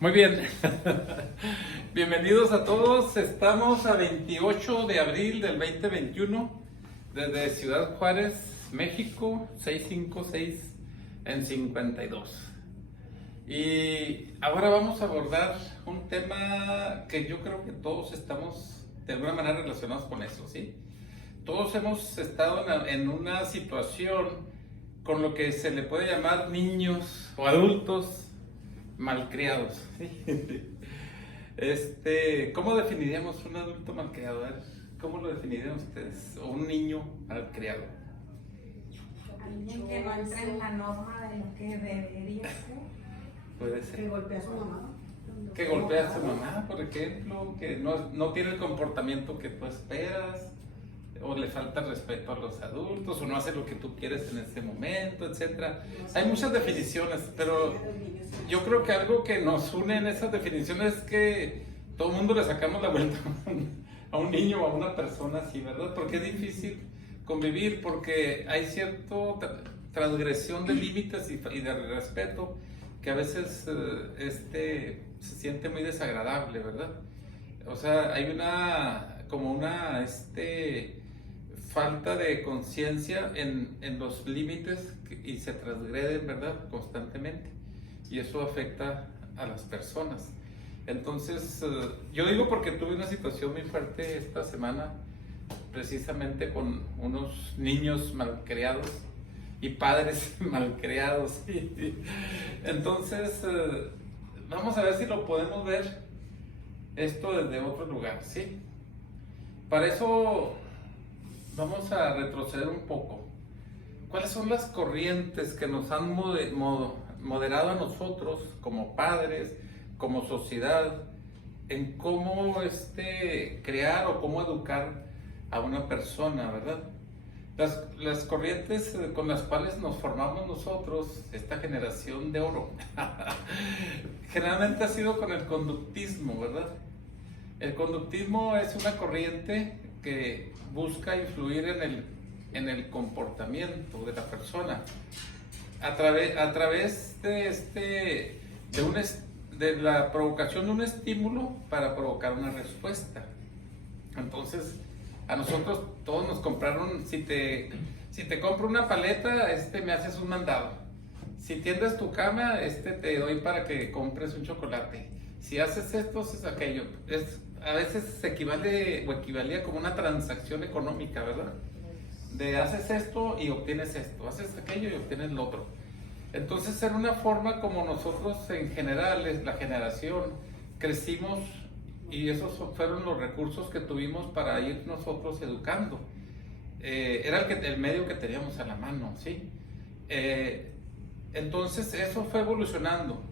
Muy bien. Bienvenidos a todos. Estamos a 28 de abril del 2021 desde Ciudad Juárez, México, 656 en 52. Y ahora vamos a abordar un tema que yo creo que todos estamos de alguna manera relacionados con eso, ¿sí? Todos hemos estado en una situación con lo que se le puede llamar niños o adultos malcriados. ¿Sí? ¿Cómo definiríamos un adulto malcriado? A ver, ¿cómo lo definirían ustedes? O un niño malcriado. Alguien que no entra en la norma de lo que debería ser. Puede ser. Que golpea a su mamá. Que golpea a su mamá, por ejemplo, que no tiene el comportamiento que tú esperas, o le falta respeto a los adultos, o no hace lo que tú quieres en ese momento, etc. Hay muchas definiciones, pero yo creo que algo que nos une en esas definiciones es que todo el mundo le sacamos la vuelta a un niño o a una persona así, ¿verdad? Porque es difícil convivir, porque hay cierta transgresión de límites y de respeto que a veces se siente muy desagradable, ¿verdad? O sea, hay como una falta de conciencia en los límites y se transgreden, ¿verdad? Constantemente. Y eso afecta a las personas. Entonces, yo digo porque tuve una situación muy fuerte esta semana, precisamente con unos niños malcriados y padres malcriados. Entonces, vamos a ver si lo podemos ver esto desde otro lugar, ¿sí? Para eso vamos a retroceder un poco. ¿Cuáles son las corrientes que nos han moderado a nosotros como padres, como sociedad, en cómo crear o cómo educar a una persona, ¿verdad? Las corrientes con las cuales nos formamos nosotros, esta generación de oro, generalmente ha sido con el conductismo, ¿verdad? El conductismo es una corriente que busca influir en el comportamiento de la persona a través de la provocación de un estímulo para provocar una respuesta. Entonces, a nosotros todos nos compraron, si te compro una paleta, me haces un mandado. Si tiendes tu cama, te doy para que compres un chocolate. Si haces esto, haces aquello. A veces se equivalía como una transacción económica, ¿verdad? De haces esto y obtienes esto, haces aquello y obtienes lo otro. Entonces era una forma como nosotros en general, la generación, crecimos y esos fueron los recursos que tuvimos para ir nosotros educando. Era el medio que teníamos a la mano, ¿sí? Entonces eso fue evolucionando,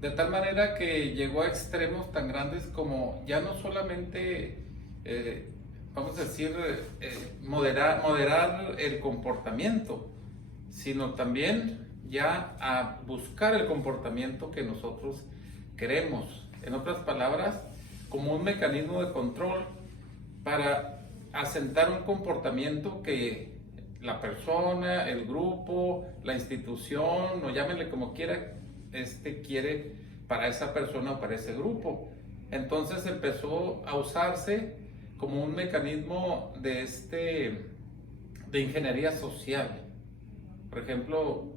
de tal manera que llegó a extremos tan grandes como ya no solamente, vamos a decir, moderar el comportamiento, sino también ya a buscar el comportamiento que nosotros queremos. En otras palabras, como un mecanismo de control para asentar un comportamiento que la persona, el grupo, la institución, o llámenle como quiera, quiere para esa persona o para ese grupo. Entonces empezó a usarse como un mecanismo de ingeniería social. Por ejemplo,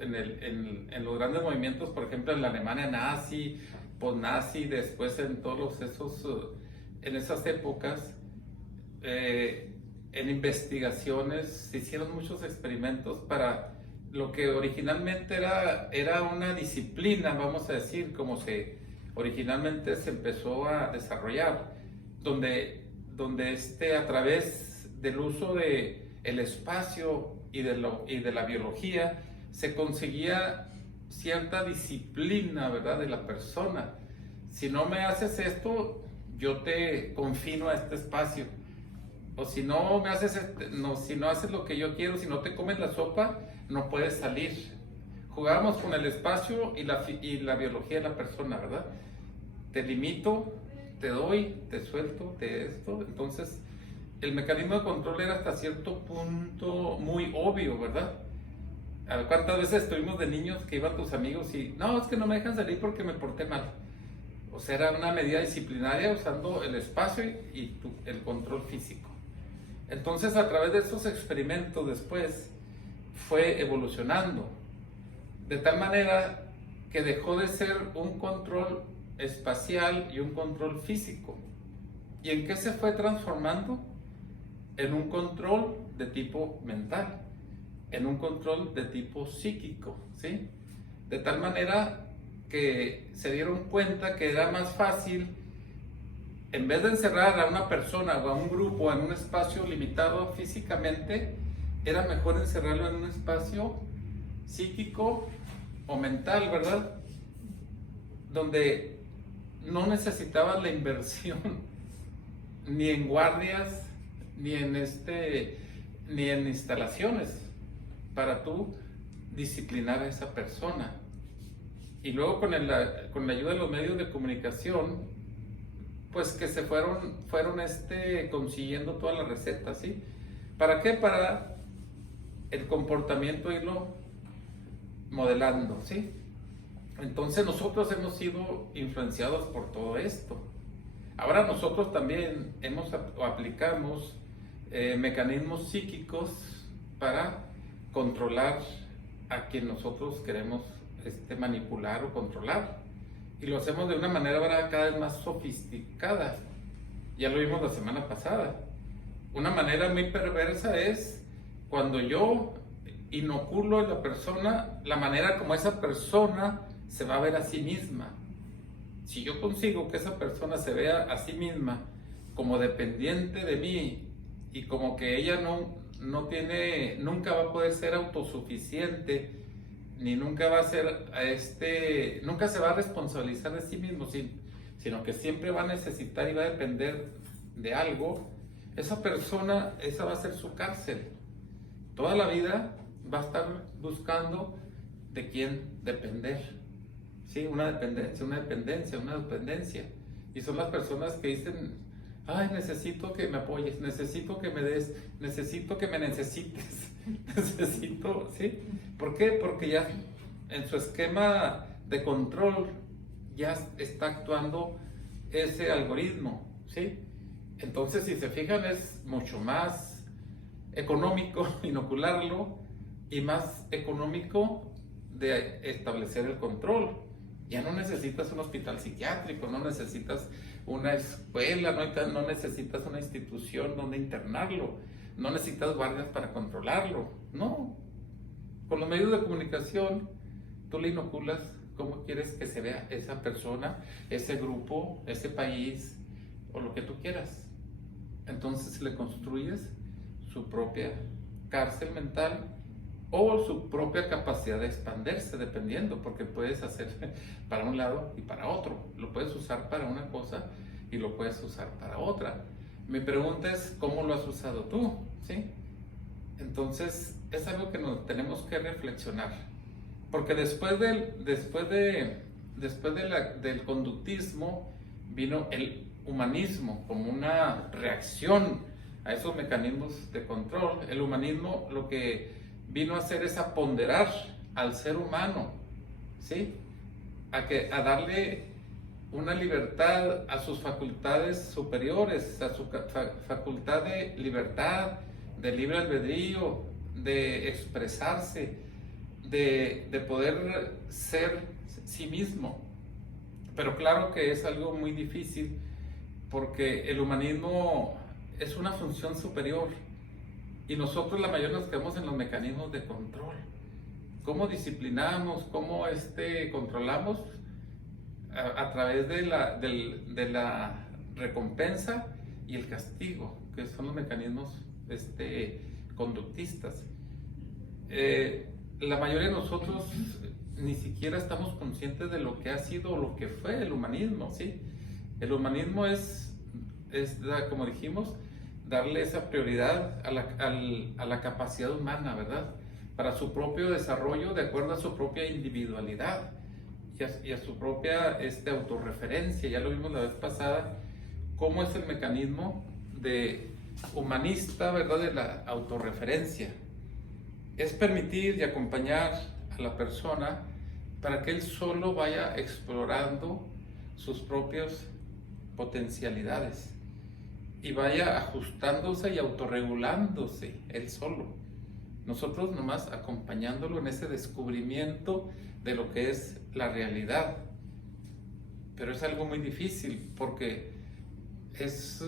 en los grandes movimientos, por ejemplo, en la Alemania nazi, post-nazi, después en esas épocas, en investigaciones se hicieron muchos experimentos para lo que originalmente era una disciplina, vamos a decir, como originalmente se empezó a desarrollar, donde a través del uso del espacio y de la biología se conseguía cierta disciplina, ¿verdad?, de la persona. Si no me haces esto, yo te confino a este espacio. O si no me haces, si no haces lo que yo quiero, si no te comes la sopa, no puedes salir. Jugábamos con el espacio y la biología de la persona, ¿verdad? Te limito, te doy, te suelto, Entonces, el mecanismo de control era hasta cierto punto muy obvio, ¿verdad? ¿Cuántas veces estuvimos de niños que iban tus amigos y no, es que no me dejan salir porque me porté mal? O sea, era una medida disciplinaria usando el espacio y el control físico. Entonces, a través de esos experimentos después fue evolucionando, de tal manera que dejó de ser un control espacial y un control físico. ¿Y en qué se fue transformando? En un control de tipo mental, en un control de tipo psíquico, ¿sí? De tal manera que se dieron cuenta que era más fácil, en vez de encerrar a una persona o a un grupo en un espacio limitado físicamente, era mejor encerrarlo en un espacio psíquico o mental, ¿verdad? Donde no necesitaban la inversión ni en guardias, ni en instalaciones para tú disciplinar a esa persona. Y luego con la ayuda de los medios de comunicación, pues que se fueron consiguiendo todas las recetas, ¿sí? ¿Para qué? Para el comportamiento irlo modelando, ¿sí? Entonces nosotros hemos sido influenciados por todo esto. Ahora nosotros también aplicamos mecanismos psíquicos para controlar a quien nosotros queremos manipular o controlar. Y lo hacemos de una manera ahora cada vez más sofisticada. Ya lo vimos la semana pasada. Una manera muy perversa es cuando yo inoculo a la persona, la manera como esa persona se va a ver a sí misma. Si yo consigo que esa persona se vea a sí misma como dependiente de mí y como que ella nunca va a poder ser autosuficiente, ni nunca va a ser nunca se va a responsabilizar de sí mismo, sino que siempre va a necesitar y va a depender de algo, esa persona, esa va a ser su cárcel. Toda la vida va a estar buscando de quién depender. Sí, una dependencia. Y son las personas que dicen, ay, necesito que me apoyes, necesito que me des, necesito que me necesites, necesito, ¿sí? ¿Por qué? Porque ya en su esquema de control ya está actuando ese algoritmo, ¿sí? Entonces, si se fijan, es mucho más económico inocularlo y más económico de establecer el control. Ya no necesitas un hospital psiquiátrico, no necesitas una escuela, no necesitas una institución donde internarlo, no necesitas guardias para controlarlo, no. Con los medios de comunicación, tú le inoculas cómo quieres que se vea esa persona, ese grupo, ese país, o lo que tú quieras. Entonces le construyes su propia cárcel mental o su propia capacidad de expandirse, dependiendo, porque puedes hacer para un lado y para otro. Lo puedes usar para una cosa y lo puedes usar para otra. Mi pregunta es, ¿cómo lo has usado tú? ¿Sí? Entonces, es algo que nos tenemos que reflexionar. Porque después del conductismo vino el humanismo como una reacción a esos mecanismos de control. El humanismo lo que vino a hacer es a ponderar al ser humano, ¿sí? A darle una libertad a sus facultades superiores, a su facultad de libertad, de libre albedrío, de expresarse, de poder ser sí mismo. Pero claro que es algo muy difícil porque el humanismo es una función superior. Y nosotros la mayoría nos quedamos en los mecanismos de control. ¿Cómo disciplinamos? ¿Cómo controlamos? A través de la recompensa y el castigo, que son los mecanismos conductistas. La mayoría de nosotros ni siquiera estamos conscientes de lo que ha sido o lo que fue el humanismo, ¿sí? El humanismo es como dijimos, darle esa prioridad a la capacidad humana, ¿verdad? Para su propio desarrollo, de acuerdo a su propia individualidad y a su propia autorreferencia. Ya lo vimos la vez pasada, cómo es el mecanismo humanista, ¿verdad? De la autorreferencia. es permitir y acompañar a la persona para que él solo vaya explorando sus propias potencialidades y vaya ajustándose y autorregulándose él solo. Nosotros nomás acompañándolo en ese descubrimiento de lo que es la realidad. Pero es algo muy difícil porque es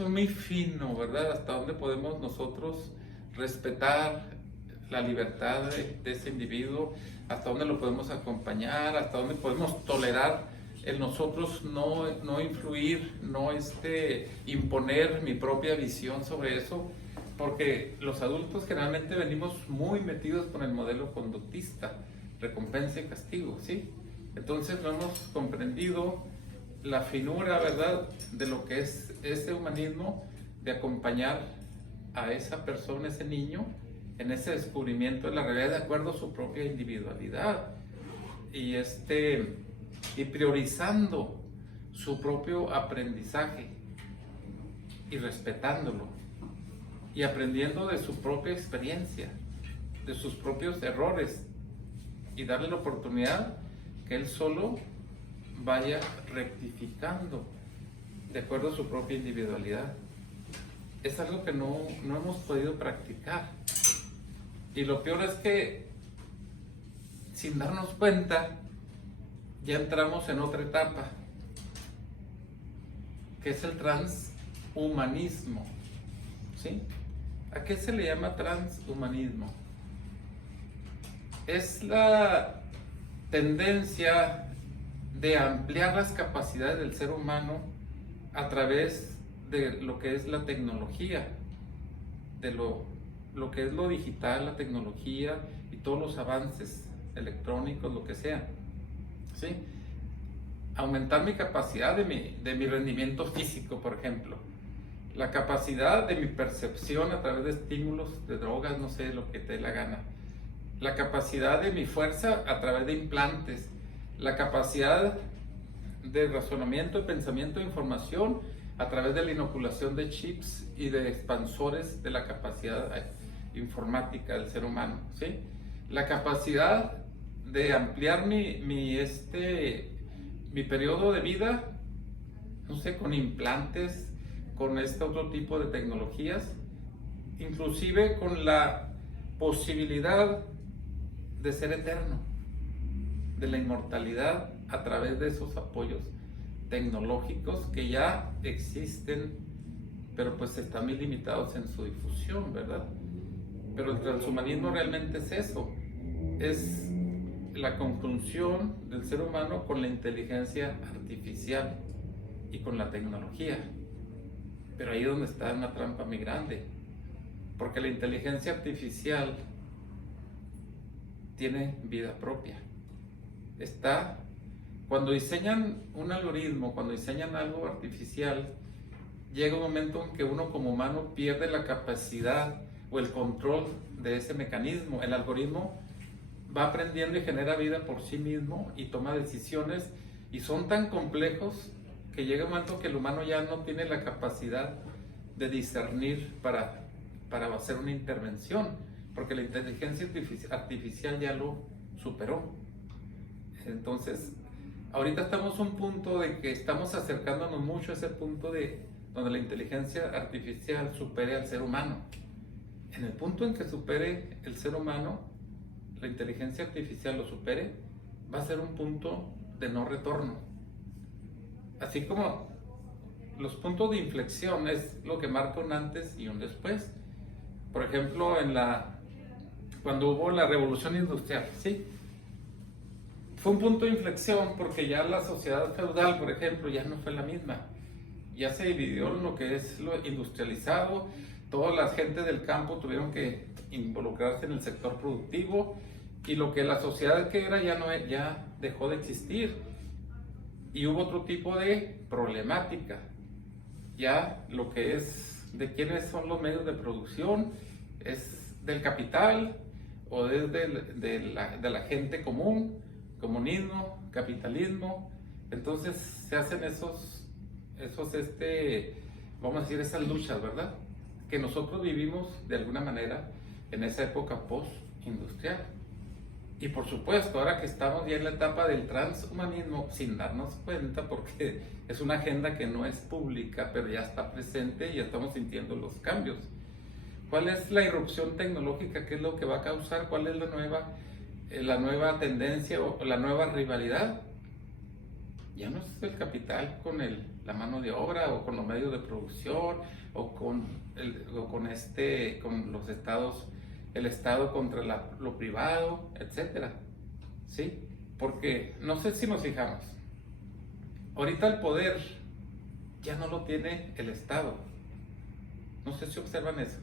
muy fino, ¿verdad? Hasta dónde podemos nosotros respetar la libertad de ese individuo, hasta dónde lo podemos acompañar, hasta dónde podemos tolerar el nosotros no influir, no imponer mi propia visión sobre eso, porque los adultos generalmente venimos muy metidos con el modelo conductista, recompensa y castigo, ¿sí? Entonces no hemos comprendido la finura, ¿verdad?, de lo que es ese humanismo, de acompañar a esa persona, ese niño, en ese descubrimiento de la realidad de acuerdo a su propia individualidad y priorizando su propio aprendizaje y respetándolo y aprendiendo de su propia experiencia, de sus propios errores y darle la oportunidad que él solo vaya rectificando de acuerdo a su propia individualidad. Es algo que no hemos podido practicar. Y lo peor es que, sin darnos cuenta, ya entramos en otra etapa, que es el transhumanismo. ¿Sí? ¿A qué se le llama transhumanismo? Es la tendencia de ampliar las capacidades del ser humano a través de lo que es la tecnología, de lo que es lo digital, la tecnología y todos los avances electrónicos, lo que sea, ¿sí? Aumentar mi capacidad de mi rendimiento físico, por ejemplo, la capacidad de mi percepción a través de estímulos, de drogas, no sé, lo que te dé la gana, la capacidad de mi fuerza a través de implantes, la capacidad de razonamiento, de pensamiento, de información a través de la inoculación de chips y de expansores de la capacidad informática del ser humano, ¿sí? La capacidad de ampliar mi periodo de vida, no sé, con implantes, con otro tipo de tecnologías, inclusive con la posibilidad de ser eterno, de la inmortalidad a través de esos apoyos tecnológicos que ya existen, pero pues están muy limitados en su difusión, ¿verdad? Pero el transhumanismo realmente es eso, es la conjunción del ser humano con la inteligencia artificial y con la tecnología. Pero ahí es donde está una trampa muy grande, porque la inteligencia artificial tiene vida propia. Cuando diseñan un algoritmo, cuando diseñan algo artificial, llega un momento en que uno como humano pierde la capacidad o el control de ese mecanismo. El algoritmo va aprendiendo y genera vida por sí mismo y toma decisiones, y son tan complejos que llega un momento que el humano ya no tiene la capacidad de discernir para hacer una intervención, porque la inteligencia artificial ya lo superó. Entonces, ahorita estamos a un punto de que estamos acercándonos mucho a ese punto de donde la inteligencia artificial supere al ser humano. En el punto en que supere el ser humano, la inteligencia artificial lo supere, va a ser un punto de no retorno. Así como los puntos de inflexión es lo que marca un antes y un después. Por ejemplo, cuando hubo la revolución industrial, ¿sí? Fue un punto de inflexión porque ya la sociedad feudal, por ejemplo, ya no fue la misma. Ya se dividió en lo que es lo industrializado, toda la gente del campo tuvieron que involucrarse en el sector productivo, y lo que la sociedad que era ya dejó de existir. Y hubo otro tipo de problemática. Ya lo que es de quiénes son los medios de producción es del capital o de la gente común, comunismo, capitalismo. Entonces se hacen vamos a decir, esas luchas, ¿verdad? que nosotros vivimos de alguna manera en esa época post-industrial. Y por supuesto, ahora que estamos ya en la etapa del transhumanismo, sin darnos cuenta, porque es una agenda que no es pública, pero ya está presente y ya estamos sintiendo los cambios. ¿Cuál es la irrupción tecnológica? ¿Qué es lo que va a causar? ¿Cuál es la nueva tendencia o la nueva rivalidad? Ya no es el capital con la mano de obra o con los medios de producción o con los estados, el Estado contra lo privado, etcétera. ¿Sí? Porque no sé si nos fijamos. Ahorita el poder ya no lo tiene el Estado. No sé si observan eso.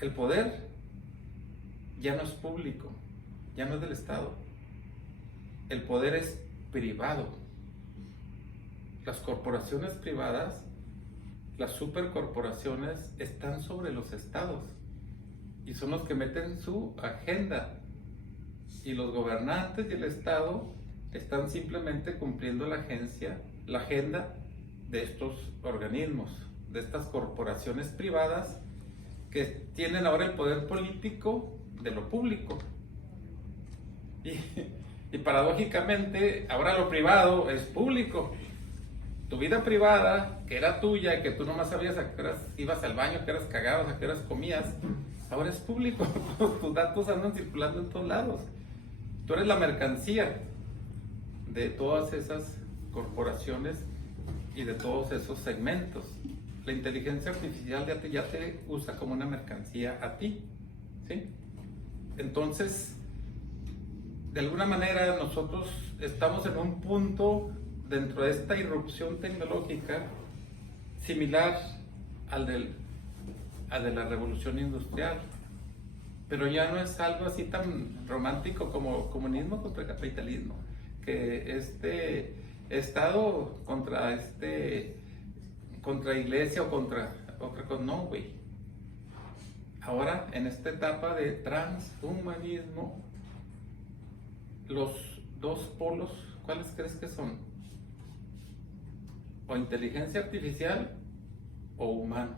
El poder ya no es público, ya no es del Estado. El poder es privado. Las corporaciones privadas, las supercorporaciones, están sobre los estados y son los que meten su agenda. Y los gobernantes y el Estado están simplemente cumpliendo la agenda de estos organismos, de estas corporaciones privadas que tienen ahora el poder político de lo público. Y paradójicamente, ahora lo privado es público. Tu vida privada, que era tuya y que tú nomás sabías a qué horas ibas al baño, a qué horas cagabas, a qué horas comías, ahora es público. Tus datos andan circulando en todos lados. Tú eres la mercancía de todas esas corporaciones y de todos esos segmentos. La inteligencia artificial ya te usa como una mercancía a ti, ¿sí? Entonces, de alguna manera nosotros estamos en un punto dentro de esta irrupción tecnológica similar al de la revolución industrial, pero ya no es algo así tan romántico como comunismo contra capitalismo, que este Estado contra iglesia o contra otra cosa. No, güey. Ahora, en esta etapa de transhumanismo, los dos polos, ¿cuáles crees que son? O inteligencia artificial o humano.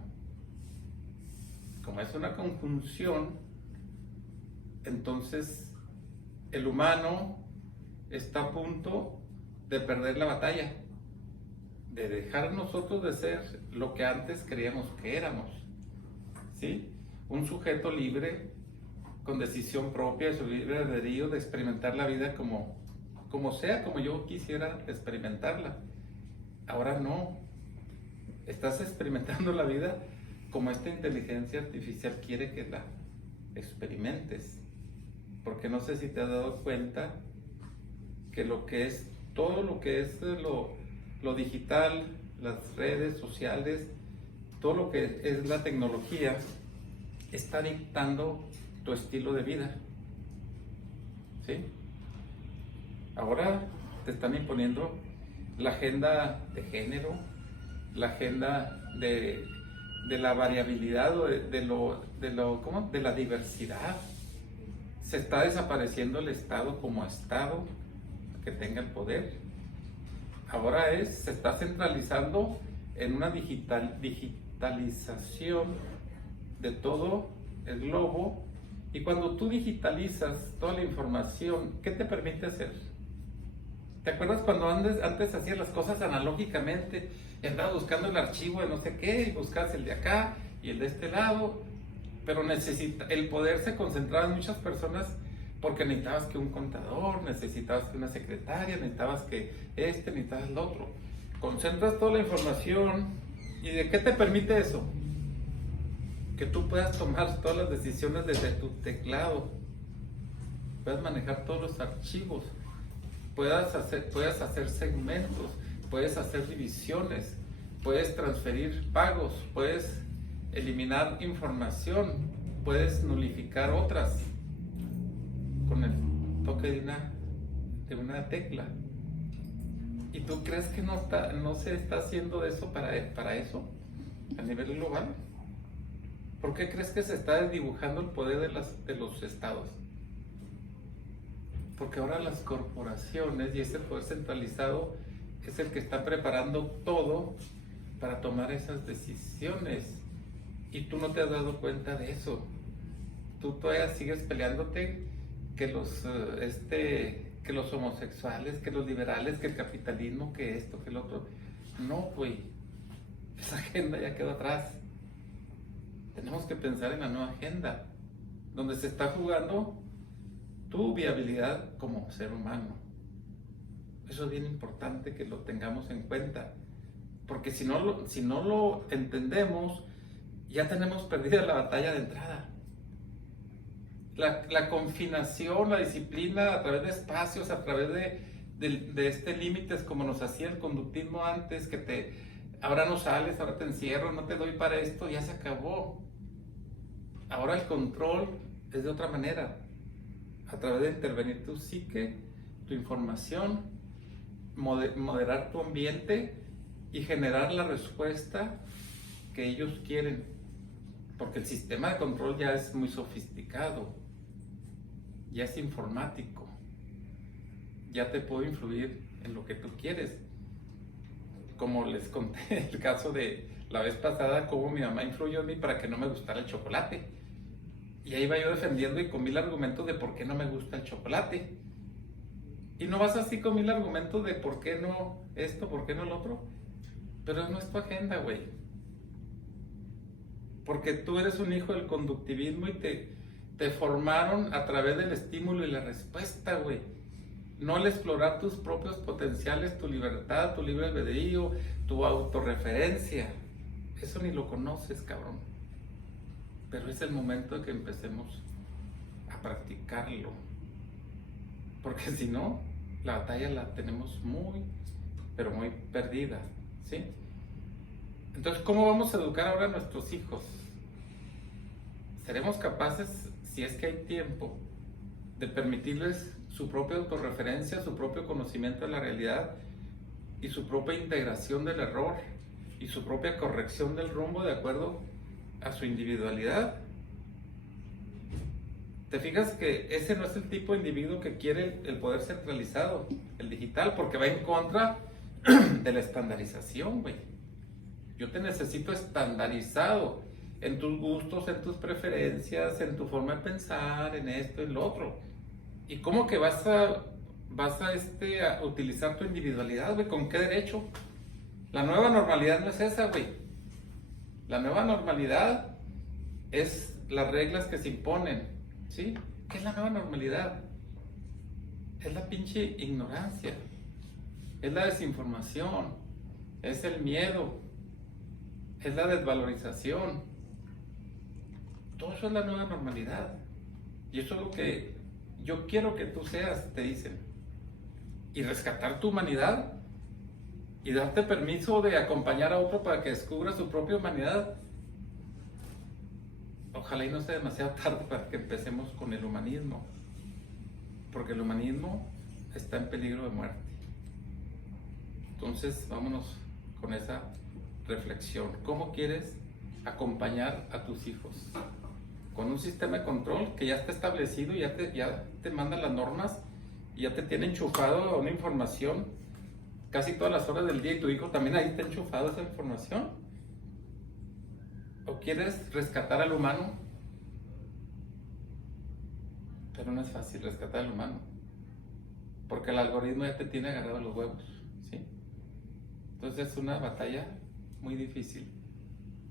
Como es una conjunción, entonces el humano está a punto de perder la batalla, de dejar nosotros de ser lo que antes creíamos que éramos, ¿sí? Un sujeto libre, con decisión propia, de su libre albedrío, de experimentar la vida como sea, como yo quisiera experimentarla. Ahora no, estás experimentando la vida como esta inteligencia artificial quiere que la experimentes, porque no sé si te has dado cuenta que todo lo que es lo digital, las redes sociales, todo lo que es la tecnología, está dictando tu estilo de vida, ¿sí? Ahora te están imponiendo la agenda de género, la agenda de la variabilidad o de la diversidad. Se está desapareciendo el Estado como Estado que tenga el poder. Ahora se está centralizando en una digitalización de todo el globo. Y cuando tú digitalizas toda la información, ¿qué te permite hacer? ¿Te acuerdas cuando antes hacías las cosas analógicamente y andabas buscando el archivo de no sé qué y buscabas el de acá y el de este lado? Pero el poder se concentraba en muchas personas porque necesitabas que un contador, necesitabas que una secretaria, necesitabas que necesitabas lo otro. Concentras toda la información y ¿de qué te permite eso? Que tú puedas tomar todas las decisiones desde tu teclado, puedas manejar todos los archivos, puedas hacer segmentos, puedes hacer divisiones, puedes transferir pagos, puedes eliminar información, puedes nulificar otras con el toque de una tecla. ¿Y tú crees que no se está haciendo eso para eso a nivel global? ¿Por qué crees que se está desdibujando el poder de los estados? Porque ahora las corporaciones y ese poder centralizado es el que está preparando todo para tomar esas decisiones. Y tú no te has dado cuenta de eso. Tú todavía sigues peleándote que que los homosexuales, que los liberales, que el capitalismo, que esto, que el otro. No, güey. Esa agenda ya quedó atrás. Tenemos que pensar en la nueva agenda, donde se está jugando tu viabilidad como ser humano. Eso es bien importante que lo tengamos en cuenta, porque si no lo entendemos, ya tenemos perdida la batalla de entrada. La confinación, la disciplina a través de espacios, a través de límites como nos hacía el conductismo antes, ahora no sales, ahora te encierro, no te doy para esto, ya se acabó. Ahora el control es de otra manera, a través de intervenir tu psique, tu información, moderar tu ambiente y generar la respuesta que ellos quieren, porque el sistema de control ya es muy sofisticado, ya es informático, ya te puedo influir en lo que tú quieres. Como les conté el caso de la vez pasada, cómo mi mamá influyó en mí para que no me gustara el chocolate. Y ahí iba yo defendiendo y con mil argumentos de por qué no me gusta el chocolate. Y no vas así con mil argumentos de por qué no esto, por qué no lo otro. Pero no es tu agenda, güey. Porque tú eres un hijo del conductivismo y te formaron a través del estímulo y la respuesta, güey. No el explorar tus propios potenciales, tu libertad, tu libre albedrío, tu autorreferencia. Eso ni lo conoces, cabrón. Pero es el momento de que empecemos a practicarlo. Porque si no, la batalla la tenemos muy, pero muy perdida, ¿sí? Entonces, ¿cómo vamos a educar ahora a nuestros hijos? ¿Seremos capaces, si es que hay tiempo, de permitirles su propia autorreferencia, su propio conocimiento de la realidad y su propia integración del error y su propia corrección del rumbo de acuerdo a su individualidad? ¿Te fijas que ese no es el tipo de individuo que quiere el poder centralizado, el digital? Porque va en contra de la estandarización, güey. Yo te necesito estandarizado en tus gustos, en tus preferencias, en tu forma de pensar, en esto, en lo otro. ¿Y cómo que vas a utilizar tu individualidad, güey? ¿Con qué derecho? La nueva normalidad no es esa, güey. La nueva normalidad es las reglas que se imponen, ¿sí? ¿Qué es la nueva normalidad? Es la pinche ignorancia, es la desinformación, es el miedo, es la desvalorización. Todo eso es la nueva normalidad. Y eso es lo que yo quiero que tú seas, te dicen. Y rescatar tu humanidad y darte permiso de acompañar a otro para que descubra su propia humanidad. Ojalá y no sea demasiado tarde para que empecemos con el humanismo, porque el humanismo está en peligro de muerte. Entonces, vámonos con esa reflexión. ¿Cómo quieres acompañar a tus hijos? Con un sistema de control que ya está establecido, ya te manda las normas y ya te tiene enchufado a una información casi todas las horas del día y tu hijo también ahí está enchufado a esa información. ¿O quieres rescatar al humano? Pero no es fácil rescatar al humano, porque el algoritmo ya te tiene agarrado los huevos, ¿sí? Entonces es una batalla muy difícil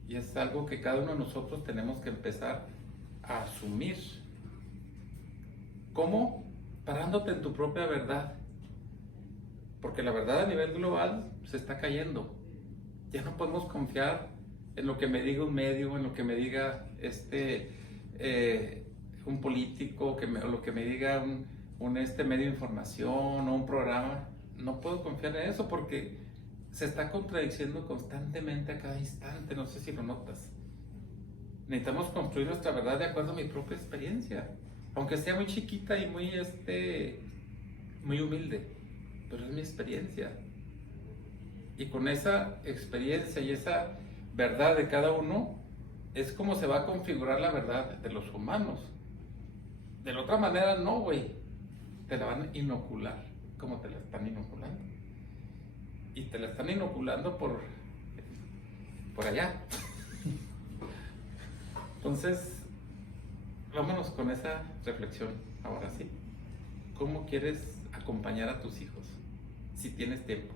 y es algo que cada uno de nosotros tenemos que empezar a asumir. ¿Cómo? Parándote en tu propia verdad, porque la verdad a nivel global se está cayendo. Ya no podemos confiar en lo que me diga un medio, en lo que me diga un político, o lo que me diga un medio de información o un programa. No puedo confiar en eso porque se está contradiciendo constantemente a cada instante. No sé si lo notas. Necesitamos construir nuestra verdad de acuerdo a mi propia experiencia, aunque sea muy chiquita y muy humilde, pero es mi experiencia. Y con esa experiencia y esa verdad de cada uno es como se va a configurar la verdad de los humanos. De la otra manera no, güey. Te la van a inocular, como te la están inoculando. Y te la están inoculando por allá. Entonces, vámonos con esa reflexión. Ahora sí, ¿cómo quieres acompañar a tus hijos si tienes tiempo?